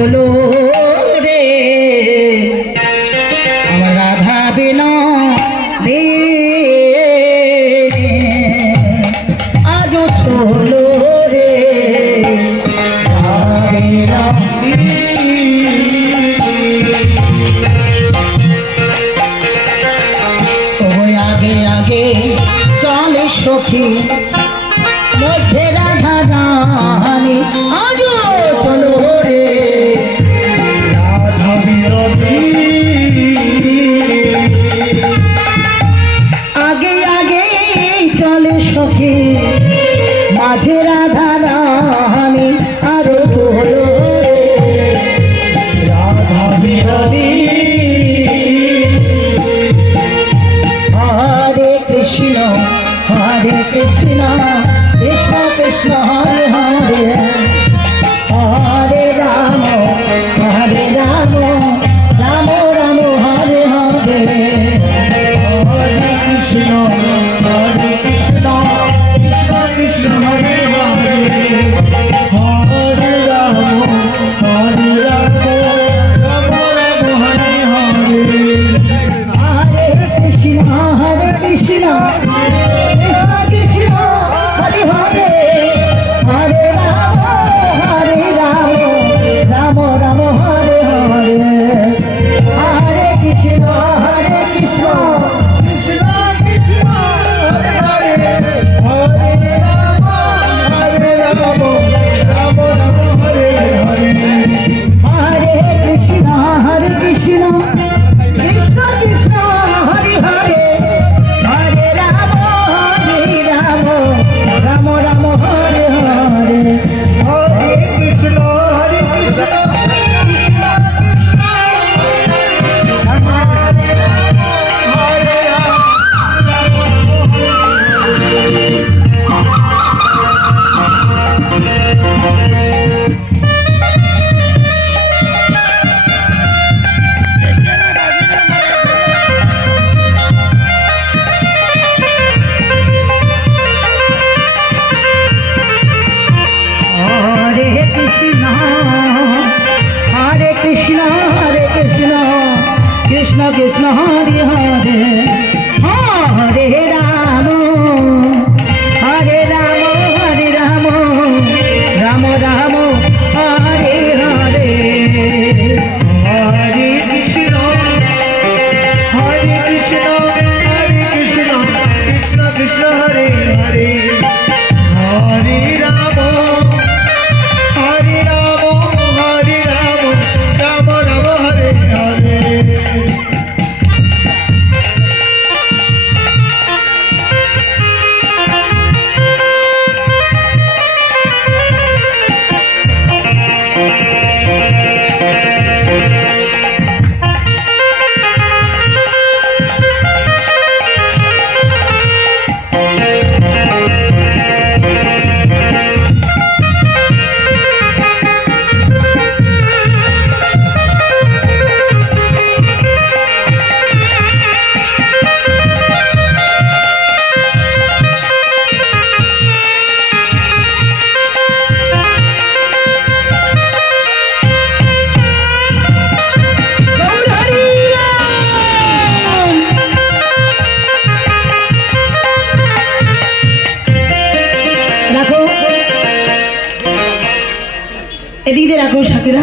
ছোলো রে আমার রাধা বিনা দে আজও ছোলো রে আগে আগে চলে সখী মধ্যে রাধা রানী আজও চলো রে রাধা বিরোধী আগে আগে চলে সখী মাঝে রাধা রানী আরো চলো রাধা বিরোধী হরে কৃষ্ণ কৃষ্ণ কৃষ্ণ হরে হরে হরে রাম রাম রাম হরে হরে হরে কৃষ্ণ কৃষ্ণ কৃষ্ণ হরে হরে হরে রাম রাম হরে হরে হরে কৃষ্ণ কৃষ্ণ কৃষ্ণ হরে হরে হরে রাম রাম রাম হরে হরে হরে কৃষ্ণ কৃষ্ণ কৃষ্ণ হরে হরে হরে রাম রাম হরে হরে হরে কৃষ্ণ কৃষ্ণ কৃষ্ণ কৃষ্ণ হরে হরে হরে রাম রাম রাম হরে হরে হরে কৃষ্ণ কৃষ্ণ কৃষ্ণ হরে রাম কৃষ্ণ কৃষ্ণ হরে হরে হরে রাম হরে রাম হরে রাম রাম রাম হরে হরে হরে কৃষ্ণ কৃষ্ণ কৃষ্ণ কৃষ্ণ হরে হরে হরে রাম রাম রাম হরে হরে এদিকে রাখো সাথীরা।